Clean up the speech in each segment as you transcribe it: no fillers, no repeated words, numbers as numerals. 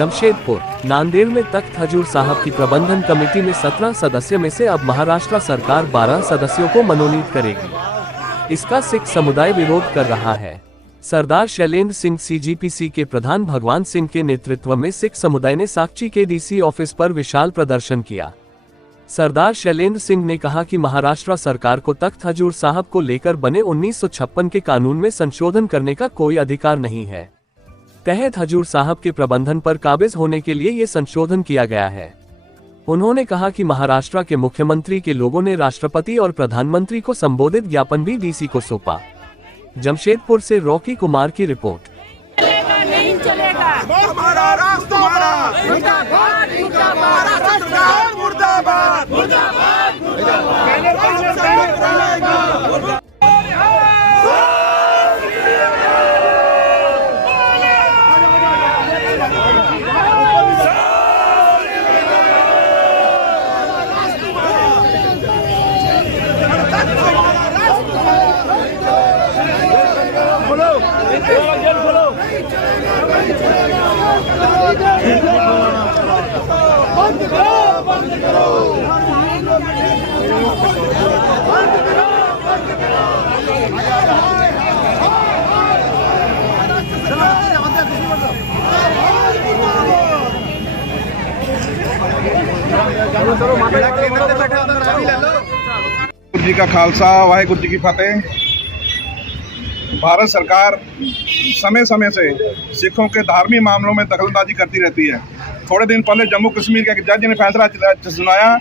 जमशेदपुर नांदेड़ में तख्त हजूर साहब की प्रबंधन कमेटी में 17 सदस्य में से अब महाराष्ट्र सरकार 12 सदस्यों को मनोनीत करेगी। इसका सिख समुदाय विरोध कर रहा है। सरदार शैलेंद्र सिंह सीजीपीसी के प्रधान भगवान सिंह के नेतृत्व में सिख समुदाय ने साकची के डीसी ऑफिस पर विशाल प्रदर्शन किया। सरदार शैलेंद्र सिंह ने कहा कि महाराष्ट्र सरकार को तख्त हजूर साहब को लेकर बने 1956 के कानून में संशोधन करने का कोई अधिकार नहीं है। तहत हजूर साहब के प्रबंधन पर काबिज होने के लिए ये संशोधन किया गया है। उन्होंने कहा कि महाराष्ट्र के मुख्यमंत्री के लोगों ने राष्ट्रपति और प्रधानमंत्री को संबोधित ज्ञापन भी डीसी को सौंपा। जमशेदपुर से रॉकी कुमार की रिपोर्ट। नहीं चलेगा। बंद करो, बंद करो, बंद करो, बंद करो। गुरु जी का खालसा, वाहेगुरु जी की फतेह। भारत सरकार समय समय से सिखों के धार्मिक मामलों में दखलंदाजी करती रहती है। थोड़े दिन पहले जम्मू कश्मीर के एक जज ने फैसला सुनाया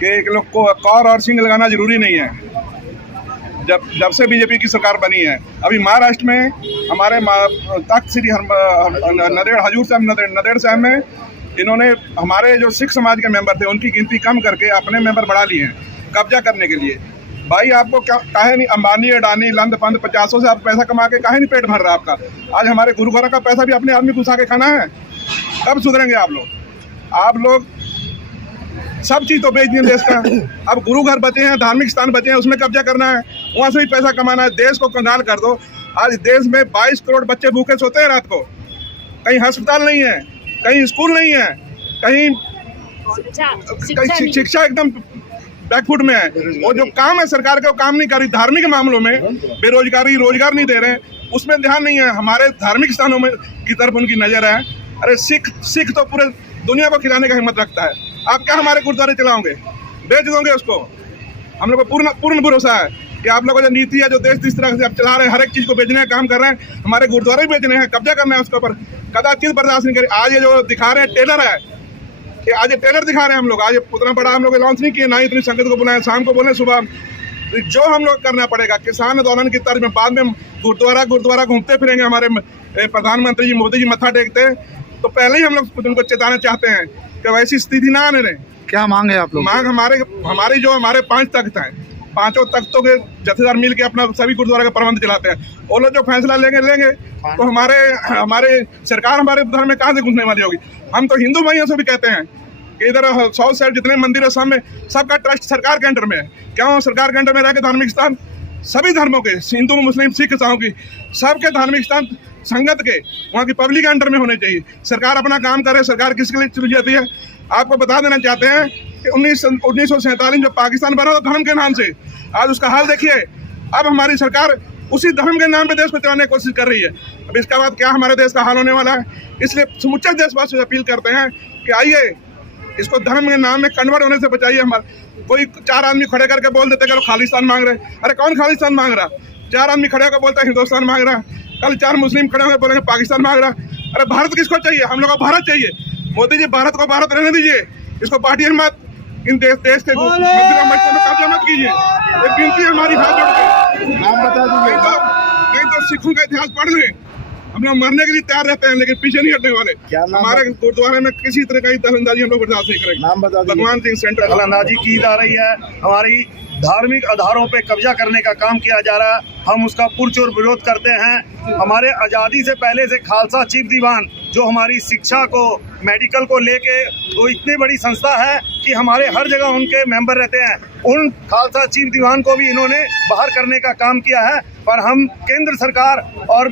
कि एक लोग को कौर और सिंह लगाना जरूरी नहीं है, जब से बीजेपी की सरकार बनी है। अभी महाराष्ट्र में हमारे तख्त श्री नंदेड़ हजूर साहब नंदेड़ साहब में इन्होंने हमारे जो सिख समाज के मेंबर थे उनकी गिनती कम करके अपने मेंबर बढ़ा लिए हैं कब्जा करने के लिए। भाई आपको काहे नहीं अंबानी अडानी लंद पंद 50 से आप पैसा कमा के काहे नहीं पेट भर रहा आपका? आज हमारे गुरु घरों का पैसा भी अपने आदमी घुसा के खाना है। कब सुधरेंगे आप लोग? आप लोग सब चीज़ तो बेच दिए देश का। अब गुरु घर बचे हैं, धार्मिक स्थान बचे हैं, उसमें कब्जा करना है, वहाँ से भी पैसा कमाना है। देश को कंगाल कर दो। आज देश में 22 करोड़ बच्चे भूखे सोते हैं रात को। कहीं अस्पताल नहीं है, कहीं स्कूल नहीं है, कहीं शिक्षा एकदम बैकफुट में है। वो जो काम है सरकार का वो काम नहीं कर रही। धार्मिक मामलों में बेरोजगारी रोजगार नहीं दे रहे हैं, उसमें ध्यान नहीं है। हमारे धार्मिक स्थानों में की तरफ उनकी नजर है। अरे सिख तो पूरे दुनिया को खिलाने का हिम्मत रखता है। आप क्या हमारे गुरुद्वारे चलाओगे? बेच दोगे उसको? हम लोग को पूर्ण भरोसा है कि आप लोगों का जो नीति है, जो देश जिस तरह से आप चला रहे हैं, हर एक चीज़ को बेचने का काम कर रहे हैं। हमारे गुरुद्वारे भी बेचने हैं, कब्जा करना है उसके ऊपर। कदाचित बर्दाश्त नहीं करें। आज ये जो दिखा रहे हैं टेलर है, आज ये टेलर दिखा रहे हैं हम लोग। आज उतना बड़ा हम लोग लॉन्च नहीं किए, ना ही इतनी संगत को बुलाएं, शाम को बोले सुबह। जो हम लोग करना पड़ेगा किसान आंदोलन की तर्ज में। बाद में गुरुद्वारा घूमते फिरेंगे। हमारे प्रधानमंत्री जी मोदी जी मत्था टेकते हैं, तो पहले ही हम लोग उनको चेताना चाहते हैं कि वैसी स्थिति ना आने दें। क्या मांग है आप लोग? मांग हमारे 5 तख्त हैं, 5 तख्तों के जथेदार मिल के अपना सभी गुरुद्वारा का प्रबंध चलाते हैं। वो लोग जो फैसला लेंगे तो हमारे सरकार हमारे धर्म में कहाँ से घुसने वाली होगी? हम तो हिंदू भाइयों से भी कहते हैं कि इधर 100 साइड जितने मंदिर है सब में सबका ट्रस्ट सरकार के अंडर में है। क्यों सरकार के अंडर में रह के धार्मिक स्थान सभी धर्मों के, हिंदू मुस्लिम सिख ईसाइयों की, सबके धार्मिक स्थान संगत के वहाँ की पब्लिक के अंडर में होने चाहिए। सरकार अपना काम करे। सरकार किसके लिए चली जाती है? आपको बता देना चाहते हैं कि 1947 जब पाकिस्तान बना था धर्म के नाम से, आज उसका हाल देखिए। अब हमारी सरकार उसी धर्म के नाम पे देश को चलाने की कोशिश कर रही है। अब इसके बाद क्या हमारे देश का हाल होने वाला है? इसलिए समुचे देशवासियों से अपील करते हैं कि आइए, इसको धर्म के नाम में कन्वर्ट होने से बचाइए। हमारे कोई 4 आदमी खड़े करके बोल देते कि खालिस्तान मांग रहे। अरे कौन खालिस्तान मांग रहा? 4 आदमी खड़े होकर बोलता है हिंदुस्तान मांग रहा। कल 4 मुस्लिम खड़े होकर बोलेंगे पाकिस्तान मांग रहा। अरे भारत किसको चाहिए? हम लोग को भारत चाहिए। मोदी जी भारत को भारत रहने दीजिए, इसको पार्टी मत, इन देश के मंदिरों में कब्जा मत कीजिए। ये विनती है हमारी, हाथ जोड़ के। नाम बता दीजिए। नहीं तो सिखों का इतिहास पढ़ रहे, हम लोग मरने के लिए तैयार रहते हैं लेकिन पीछे नहीं हटने वाले। हमारे गुरुद्वारे में किसी तरह की दखलंदाजी हम लोग बर्दाश्त नहीं करेंगे। नाम बता दीजिए। भगवान सिंह सेंटर। दखलंदाजी की जा रही है, हमारी धार्मिक आधारों पे कब्जा करने का काम किया जा रहा है। हम उसका पुरजोर विरोध करते हैं। हमारे आज़ादी से पहले से खालसा चीफ दीवान जो हमारी शिक्षा को, मेडिकल को लेके वो इतनी बड़ी संस्था है कि हमारे हर जगह उनके मेंबर रहते हैं। उन खालसा चीफ दीवान को भी इन्होंने बाहर करने का काम किया है। पर हम केंद्र सरकार और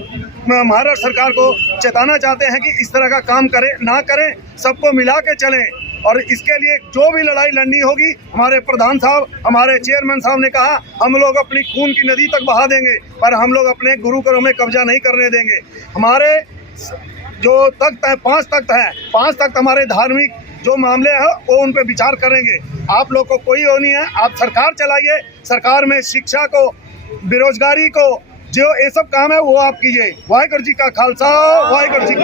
महाराष्ट्र सरकार को चेताना चाहते हैं कि इस तरह का काम ना करें, सबको मिला के चलें। और इसके लिए जो भी लड़ाई लड़नी होगी, हमारे प्रधान साहब, हमारे चेयरमैन साहब ने कहा, हम लोग अपनी खून की नदी तक बहा देंगे, पर हम लोग अपने गुरु घरों में कब्जा नहीं करने देंगे। हमारे जो तख्त है, 5 तख्त हैं, 5 तख्त हमारे धार्मिक जो मामले हैं वो उन पे विचार करेंगे। आप लोग को कोई वो नहीं है, आप सरकार चलाइए, सरकार में शिक्षा को, बेरोजगारी को, जो ये सब काम है वो आप कीजिए। वाहिगुरु जी का खालसा, वाहिगुरु जी की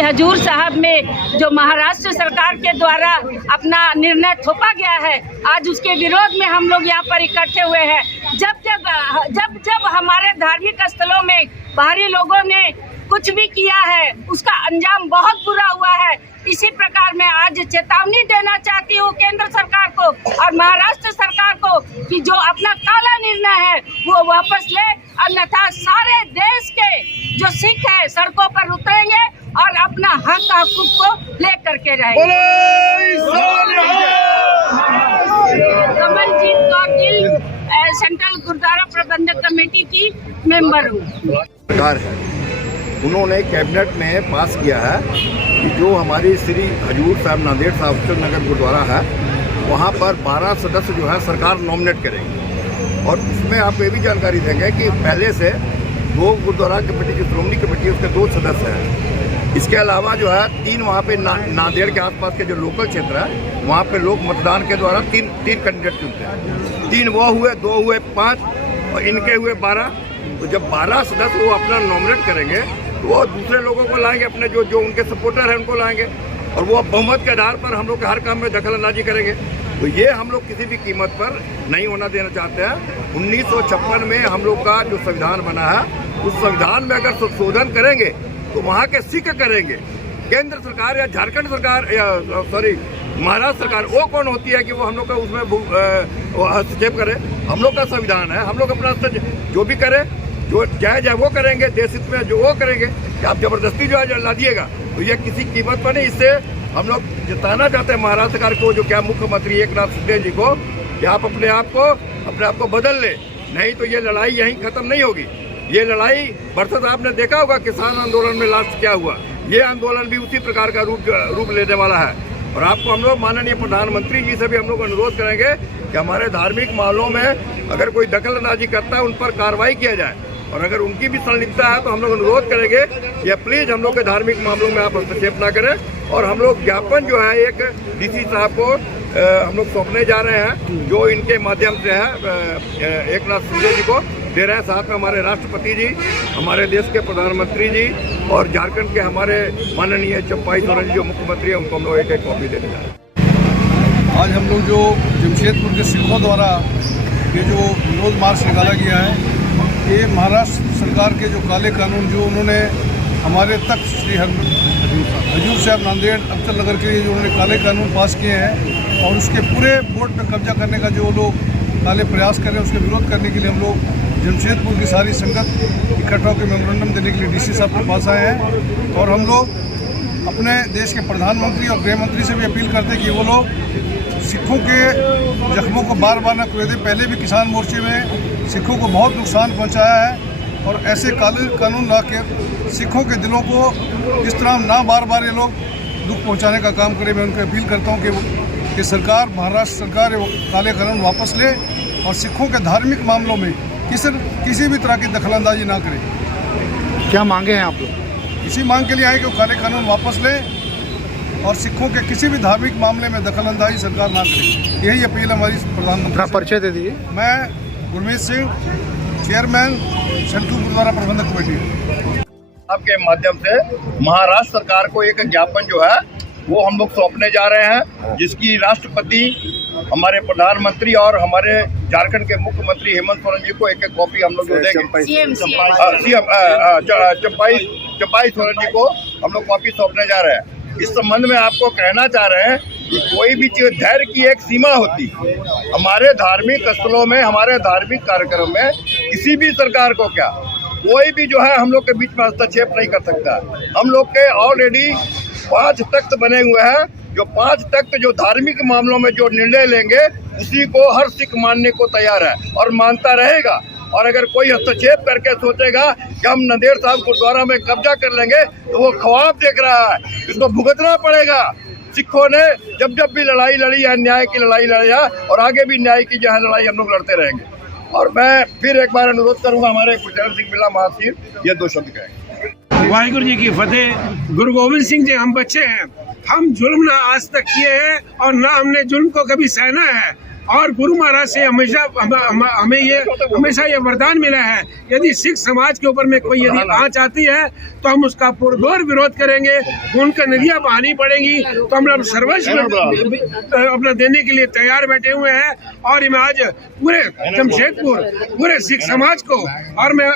हजूर साहब में जो महाराष्ट्र सरकार के द्वारा अपना निर्णय थोपा गया है, आज उसके विरोध में हम लोग यहाँ पर इकट्ठे हुए हैं। जब हमारे धार्मिक स्थलों में बाहरी लोगों ने कुछ भी किया है, उसका अंजाम बहुत बुरा हुआ है। इसी प्रकार मैं आज चेतावनी देना चाहती हूँ केंद्र सरकार को और महाराष्ट्र सरकार को कि जो अपना काला निर्णय है वो वापस ले, अन्यथा सारे देश के जो सिख है सड़कों पर उतरेंगे और अपना हक हकूक को ले करके रहेंगे। कमलजीत कौर गिल, सेंट्रल गुरुद्वारा प्रबंधक कमेटी की मेंबर हूँ। सरकार है, उन्होंने कैबिनेट में पास किया है कि जो हमारी श्री हजूर साहब नांदेड़ साहब अफजल नगर गुरुद्वारा है, वहाँ पर 12 सदस्य जो है सरकार नॉमिनेट करेगी। और उसमें आपको ये भी जानकारी देंगे कि पहले से 2 गुरुद्वारा कमेटी जो श्रोमणी कमेटी है उसके 2 सदस्य हैं। इसके अलावा जो है 3 वहाँ पे नांदेड़ के आसपास के जो लोकल क्षेत्र है वहाँ पे लोग मतदान के द्वारा 3 कैंडिडेट चुनते हैं। 3 वो हुए, 2 हुए, 5 और इनके हुए 12। तो जब 12 सदस्य वो अपना नॉमिनेट करेंगे तो वो दूसरे लोगों को लाएंगे, अपने जो उनके सपोर्टर हैं उनको लाएंगे, और वो बहुमत के आधार पर हम लोग हर काम में दखल अंदाजी करेंगे। तो ये हम लोग किसी भी कीमत पर नहीं होना देना चाहते हैं। 1956 में हम लोग का जो संविधान बना है, उस संविधान में अगर संशोधन करेंगे तो वहाँ के सिख करेंगे। केंद्र सरकार या झारखंड सरकार या महाराष्ट्र सरकार वो कौन होती है कि वो हम लोग का उसमें हस्तक्षेप करे? हम लोग का संविधान है, हम लोग अपना जो भी करें, जो जायज है वो करेंगे, देश हित में जो वो करेंगे। कि आप जबरदस्ती जो है ला दिएगा तो ये किसी कीमत पर नहीं। इससे हम लोग जिताना चाहते हैं महाराष्ट्र सरकार को, जो क्या मुख्यमंत्री एकनाथ शिंदे जी को, कि आप अपने आप को बदल ले, नहीं तो ये लड़ाई यहीं खत्म नहीं होगी। ये लड़ाई बरसत आपने देखा होगा किसान आंदोलन में लास्ट क्या हुआ, ये आंदोलन भी उसी प्रकार का रूप लेने वाला है। और आपको हम लोग माननीय प्रधानमंत्री जी से भी हम लोग अनुरोध करेंगे कि हमारे धार्मिक मामलों में अगर कोई दखल अंदाजी करता है उन पर कार्रवाई किया जाए, और अगर उनकी भी संलिप्तता है तो हम लोग अनुरोध करेंगे कि प्लीज हम लोग के धार्मिक मामलों में आप हस्तक्षेप ना करें। और हम लोग ज्ञापन जो है एक डीसी साहब को हम लोग सौंपने जा रहे हैं, जो इनके माध्यम से है एकनाथ शिंदे जी को दे रहे हैं। साथ में हमारे राष्ट्रपति जी, हमारे देश के प्रधानमंत्री जी और झारखंड के हमारे माननीय चंपाई सोरेन जी जो मुख्यमंत्री है, उनको हम लोग एक कॉपी देने जा रहे हैं। आज हम लोग जो जमशेदपुर के सिखों द्वारा ये जो विरोध मार्च निकाला गया है, ये महाराष्ट्र सरकार के जो काले कानून जो उन्होंने हमारे तख्त श्री हजूर साहब नांदेड़ अफजल नगर के लिए जो उन्होंने काले कानून पास किए हैं, और उसके पूरे बोर्ड पर कब्जा करने का जो लोग काले प्रयास कर रहे हैं, उसके विरोध करने के लिए हम लोग जमशेदपुर की सारी संगत इकट्ठा होकर मेमोरेंडम देने के लिए डीसी साहब के पास आए हैं। और हम लोग अपने देश के प्रधानमंत्री और गृह मंत्री से भी अपील करते हैं कि वो लोग सिखों के जख्मों को बार बार न कुरेदे। पहले भी किसान मोर्चे में सिखों को बहुत नुकसान पहुंचाया है, और ऐसे काले कानून ला के सिखों के दिलों को इस तरह ना बार बार ये लोग दुख पहुंचाने का काम करें। मैं उनको अपील करता हूं कि सरकार, महाराष्ट्र सरकार काले कानून वापस ले और सिखों के धार्मिक मामलों में किसी भी तरह की दखलंदाजी ना करे। क्या मांगे हैं आप लोग? इसी मांग के लिए आए कि वो काले कानून वापस ले और सिखों के किसी भी धार्मिक मामले में दखलंदाजी सरकार ना करे। यही अपील हमारी प्रधानमंत्री। परिचय दे दीजिए। मैं गुरमीत सिंह, चेयरमैन सेंट्रल गुरुद्वारा प्रबंधक कमेटी। आपके माध्यम से महाराष्ट्र सरकार को एक ज्ञापन जो है वो हम लोग सौंपने जा रहे हैं, जिसकी राष्ट्रपति, हमारे प्रधानमंत्री और हमारे झारखंड के मुख्यमंत्री हेमंत सोरेन जी को एक कॉपी हम लोग देंगे। चंपाई सोरेन जी को हम लोग कॉपी सौंपने जा रहे हैं। इस संबंध में आपको कहना चाह रहे हैं कि कोई भी चीज, धैर्य की एक सीमा होती। हमारे धार्मिक स्थलों में, हमारे धार्मिक कार्यक्रम में किसी भी सरकार को क्या, कोई भी जो है हम लोग के बीच में हस्तक्षेप नहीं कर सकता। हम लोग के ऑलरेडी 5 तख्त बने हुए हैं, जो 5 तख्त जो धार्मिक मामलों में जो निर्णय लेंगे उसी को हर सिख मानने को तैयार है और मानता रहेगा। और अगर कोई हस्तक्षेप करके सोचेगा कि हम नंदेड़ साहब गुरुद्वारा में कब्जा कर लेंगे तो वो ख्वाब देख रहा है, इसको भुगतना पड़ेगा। सिखों ने जब जब भी लड़ाई लड़ी है, न्याय की लड़ाई लड़ी है और आगे भी न्याय की जो है लड़ाई हम लोग लड़ते रहेंगे। और मैं फिर एक बार अनुरोध करूंगा हमारे गुरचरण सिंह बिरला महाशय ये 2 शब्द कहेंगे। वाहिगुरु जी की फतेह। गुरु गोविंद सिंह जी हम बच्चे हैं, हम जुल्म ना आज तक किए हैं और ना हमने जुल्म को कभी सहना है। और गुरु महाराज से हमेशा ये वरदान मिला है, यदि सिख समाज के ऊपर में कोई यदि आँच आती है तो हम उसका पुरजोर विरोध करेंगे, उनका नदियाँ बहानी पड़ेंगी तो हम सर्वस्व अपना देने के लिए तैयार बैठे हुए हैं। और मैं आज पूरे जमशेदपुर पूरे सिख समाज को और मैं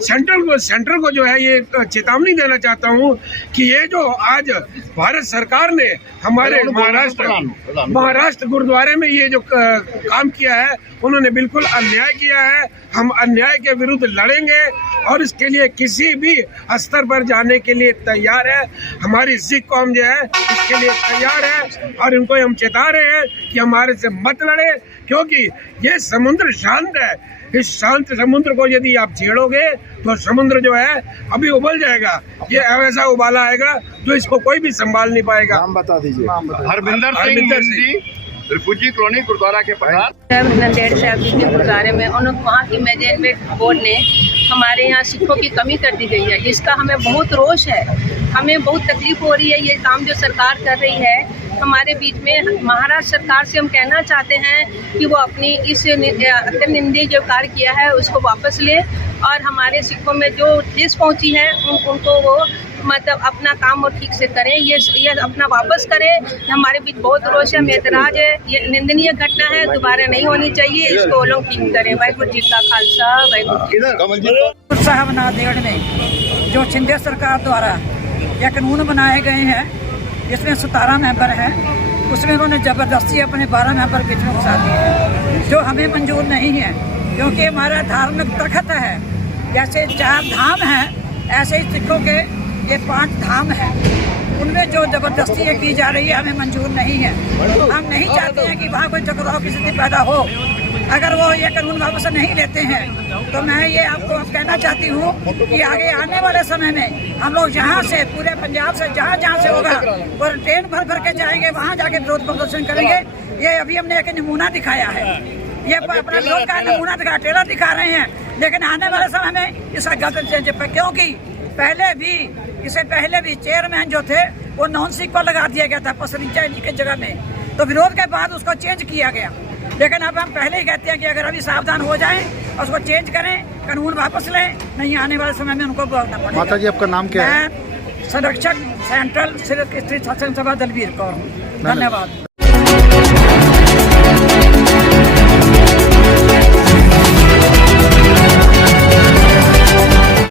सेंट्रल को जो है ये चेतावनी देना चाहता हूँ कि ये जो आज भारत सरकार ने हमारे महाराष्ट्र गुरुद्वारे में ये जो काम किया है उन्होंने बिल्कुल अन्याय किया है। हम अन्याय के विरुद्ध लड़ेंगे और इसके लिए किसी भी स्तर पर जाने के लिए तैयार है। हमारी सिख कौम जो है इसके लिए तैयार है और इनको हम चेता रहे हैं कि हमारे से मत लड़े, क्योंकि ये समुद्र शांत है। इस शांत समुद्र को यदि आप छेड़ोगे तो समुद्र जो है अभी उबल जाएगा। ये ऐसा उबाला आएगा जो इसको कोई भी संभाल नहीं पाएगा। नाम बता दीजिए। हरविंदर सिंह रिफ्यूजी कॉलोनी गुरुद्वारा के प्रधान। नंदेड़ साहब जी के गुरुद्वारे में वहाँ की मैनेजमेंट बोर्ड ने हमारे यहाँ सिखों की कमी कर दी गई है, जिसका हमें बहुत रोष है। हमें बहुत तकलीफ हो रही है ये काम जो सरकार कर रही है हमारे बीच में। महाराष्ट्र सरकार से हम कहना चाहते हैं कि वो अपनी इस अत्यंत निंदनीय जो कार्य किया है उसको वापस ले और हमारे सिखों में जो ठेस पहुंची है उनको वो मतलब अपना काम और ठीक से करें, ये अपना वापस करें। हमारे बीच बहुत रोष है, मेतराज है, ये निंदनीय घटना है, दोबारा नहीं होनी चाहिए, इसको वो लोग ठीक करें। वाहिगुरु जी का खालसा, वाहिगुरु जी की साहब नांदेड़ में जो शिंदे सरकार द्वारा यह कानून बनाए गए हैं जिसमें 17 मेंबर हैं, उसमें उन्होंने ज़बरदस्ती अपने 12 मेंबर बीच में घुसा दिए हैं, जो हमें मंजूर नहीं है। क्योंकि हमारा धार्मिक तखत है, जैसे 4 धाम हैं ऐसे ही सिखों के ये 5 धाम हैं, उनमें जो ज़बरदस्ती ये की जा रही है हमें मंजूर नहीं है। हम नहीं चाहते हैं कि वहाँ कोई टकराव की स्थिति पैदा हो। अगर वो ये कानून वापस नहीं लेते हैं तो मैं ये आपको कहना चाहती हूँ कि आगे आने वाले समय में हम लोग यहाँ से पूरे पंजाब से जहाँ से होगा और ट्रेन भर के जाएंगे, वहाँ जाके विरोध प्रदर्शन करेंगे। ये अभी हमने एक नमूना दिखाया है, ये अपना विरोध का नमूना दिखा ट्रेलर दिखा रहे हैं, लेकिन आने वाले समय में इसका गलत चेंज, क्योंकि इससे पहले भी चेयरमैन जो थे वो नॉन सिख को लगा दिया गया था पसरीचा की जगह में, तो विरोध के बाद उसको चेंज किया गया। लेकिन अब हम पहले ही कहते हैं कि अगर अभी सावधान हो जाएं और उसको चेंज करें, कानून वापस लें, नहीं आने वाले समय में उनको भुगतना पड़ेगा। माता जी आपका नाम क्या है? मैं संरक्षक सेंट्रल स्त्री शासन सभा दलवीर कौर हूँ। धन्यवाद।